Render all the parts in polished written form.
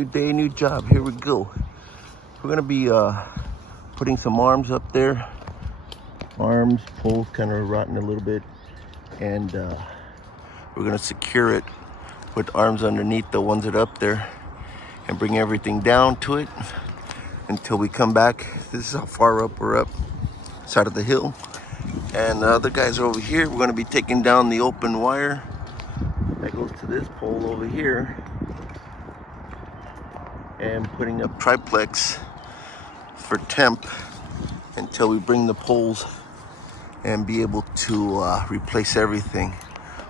New day, new job. Here we go. We're gonna be putting some arms up there. Arms, poles kind of rotten a little bit, and we're gonna secure it with arms underneath the ones that are up there, and bring everything down to it until we come back. This is how far up we're up, side of the hill, and the other guys are over here. We're gonna be taking down the open wire that goes to this pole over here, and putting up triplex for temp until we bring the poles and be able to replace everything.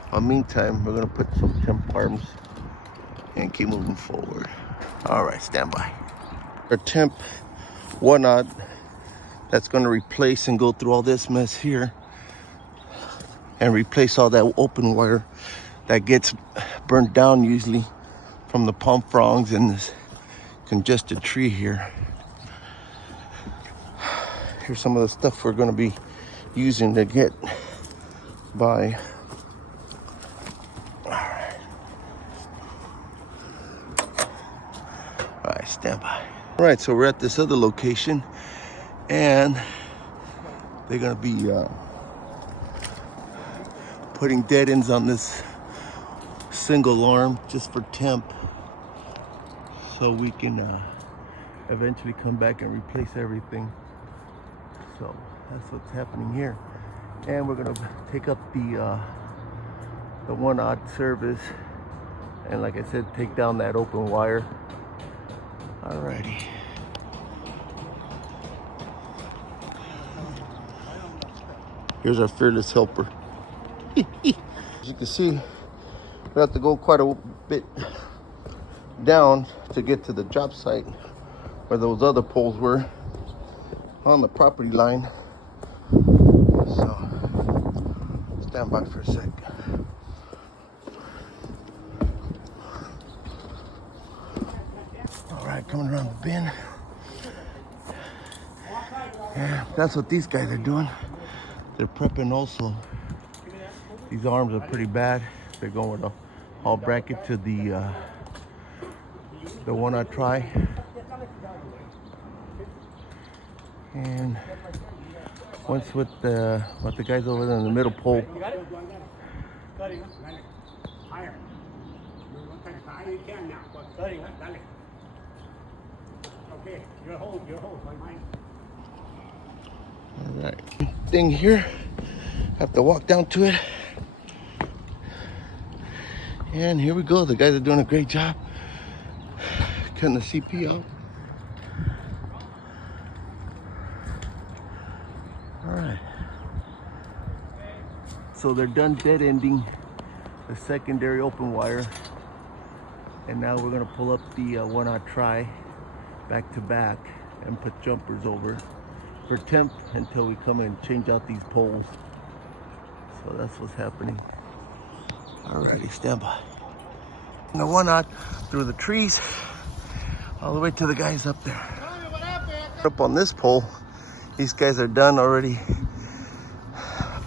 In the meantime, we're gonna put some temp arms and keep moving forward. All right, stand by. Our temp 1/0 that's gonna replace and go through all this mess here and replace all that open wire that gets burnt down usually from the palm fronds and this congested tree here. Here's some of the stuff we're going to be using to get by. All right, stand by. All right, so we're at this other location, and they're going to be putting dead ends on this single arm just for temp, so we can eventually come back and replace everything. So that's what's happening here, and we're gonna take up the 1/0 service, and like I said, take down that open wire. Alrighty. Here's our fearless helper. As you can see, we have to go quite a bit down to get to the job site where those other poles were on the property line. So stand by for a sec. All right, coming around the bend. Yeah, that's what these guys are doing. They're prepping also. These arms are pretty bad. They're going with a hall bracket to the 1/0 try. And once with the guys over there in the middle pole. All right, thing here. Have to walk down to it. And here we go. The guys are doing a great job cutting the CP out. All right. So they're done dead ending the secondary open wire, and now we're gonna pull up the 1/0 try back to back and put jumpers over for temp until we come and change out these poles. So that's what's happening. Alrighty, stand by. And the 1/0 through the trees all the way to the guys up there. Up on this pole, these guys are done already.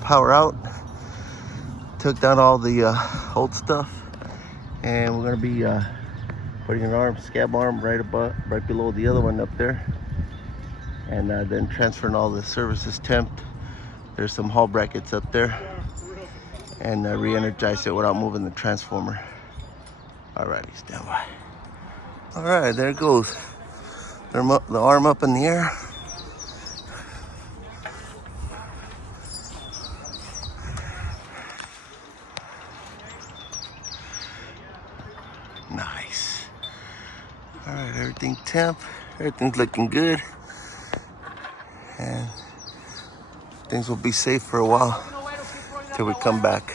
Power out. Took down all the old stuff, and we're gonna be putting an arm, scab arm, right below the other one up there, and then transferring all the services temp. There's some hall brackets up there, and re-energize it without moving the transformer. Alrighty, stand by. All right, there it goes. The arm up in the air. Nice. All right, everything temp. Everything's looking good. And things will be safe for a while till we come back.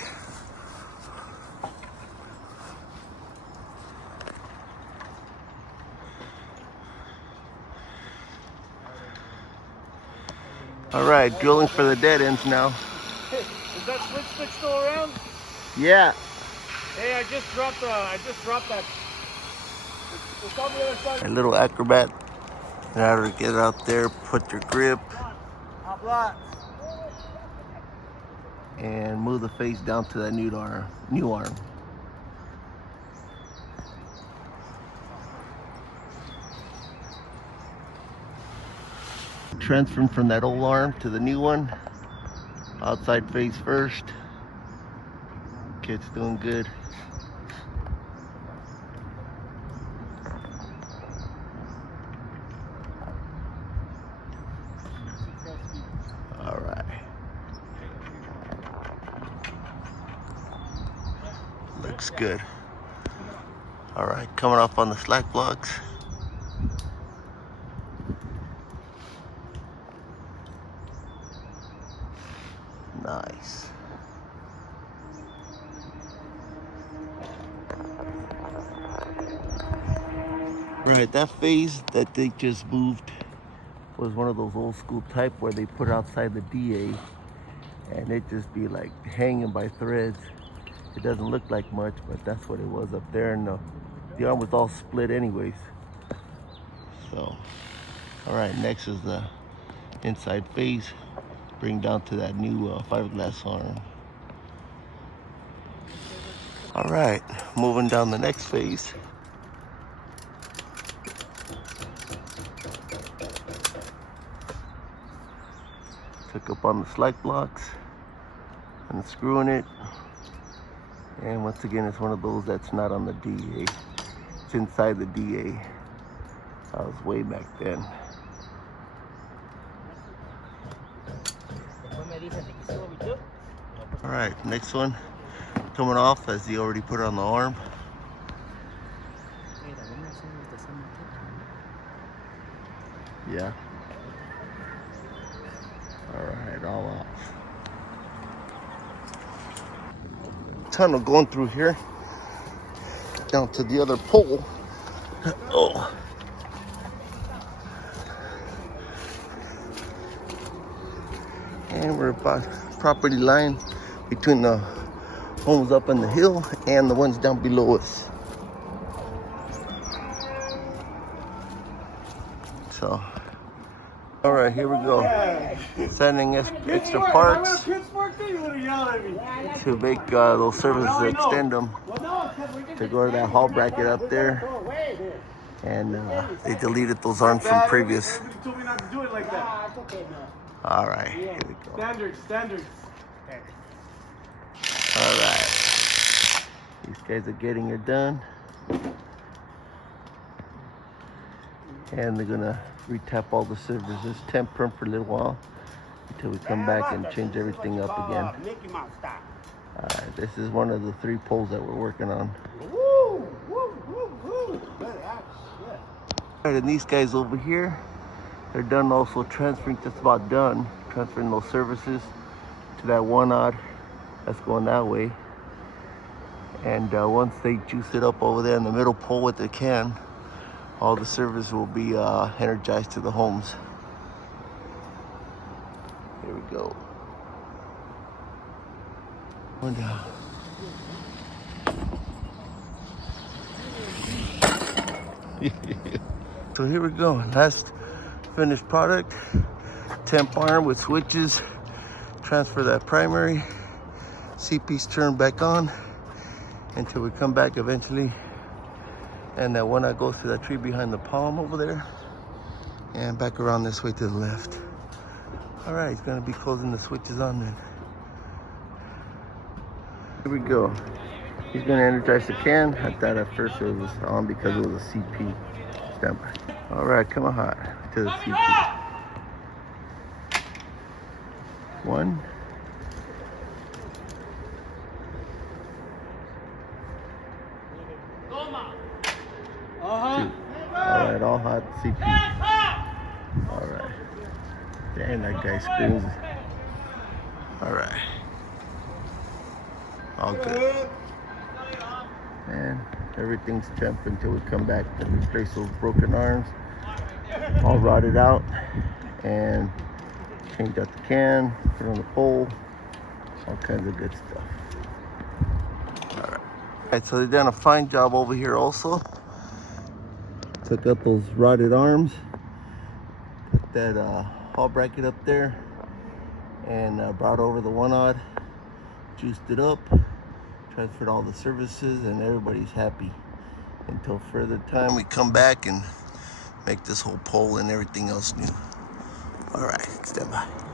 All right, drilling for the dead ends now. Hey, is that switch stick still around? Yeah. Hey, I just dropped that. It's on the other side. A little acrobat. In order to get out there, put your grip Hot lot. and move the face down to that new arm. transferring from that old arm to the new one. Outside face first. Kid's doing good. All right. Looks good. All right, coming off on the slack blocks. Nice. Right, that phase that they just moved was one of those old school type where they put it outside the DA and it just be like hanging by threads. It doesn't look like much, but that's what it was up there, and the arm was all split anyways. So, all right, next is the inside face. Bring down to that new fiberglass arm. All right, moving down the next phase. Took up on the slack blocks and screwing it. And once again, it's one of those that's not on the DA. It's inside the DA. That was way back then. All right, next one coming off as he already put it on the arm. Yeah. All right, all off. Tunnel going through here down to the other pole. Oh. And we're about property line between the homes up on the hill and the ones down below us. So, all right, here we go. Sending us extra parts to make those services, to extend them, to go to that hall bracket up there. And they deleted those arms from previous. All right, here we go. Standards. All right, these guys are getting it done, and they're gonna retap all the services, temp them for a little while until we come back and change everything up again. All right, this is one of the 3 poles that we're working on. All right, and these guys over here, they're done also transferring, just about done, transferring those services to that 1/0 that's going that way. And once they juice it up over there in the middle pole with the can, all the service will be energized to the homes. Here we go. Going down. So here we go. Last finished product. Temp arm with switches. Transfer that primary. CP's turned back on until we come back eventually. And that one that goes to that tree behind the palm over there. And back around this way to the left. All right, it's gonna be closing the switches on then. Here we go. He's gonna energize the can. I thought at first it was on because it was a CP. Stand by. All right, come on hot to the CP. 1. 2. All right, all hot CP. All right. Dang, that guy screams. All right. All good. And everything's temp until we come back and replace those broken arms. All rotted out. And change out the can, put on the pole, all kinds of good stuff. All right, so they've done a fine job over here also. Took out those rotted arms, put that hall bracket up there, and brought over the 1/0, juiced it up, transferred all the services, and everybody's happy. Until further time, we come back and make this whole pole and everything else new. All right, stand by.